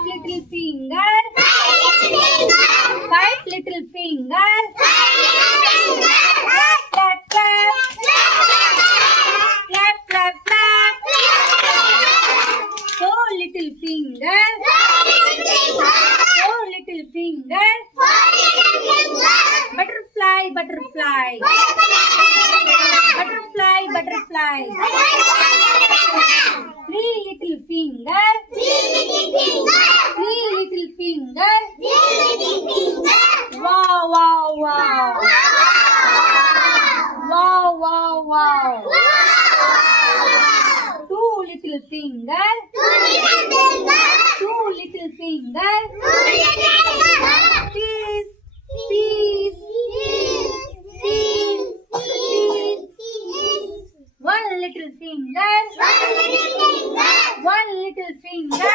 Five little finger. Five little finger. Clap, clap, clap. Clap, clap, clap. Four little finger. Four little finger. Butterfly, butterfly. Butterfly, butterfly. Three little finger. Three little finger. Wow, wow, wow. Wow, wow, wow. Two little finger. Two little finger. Peace, peace, peace, peace. One little finger. One little finger.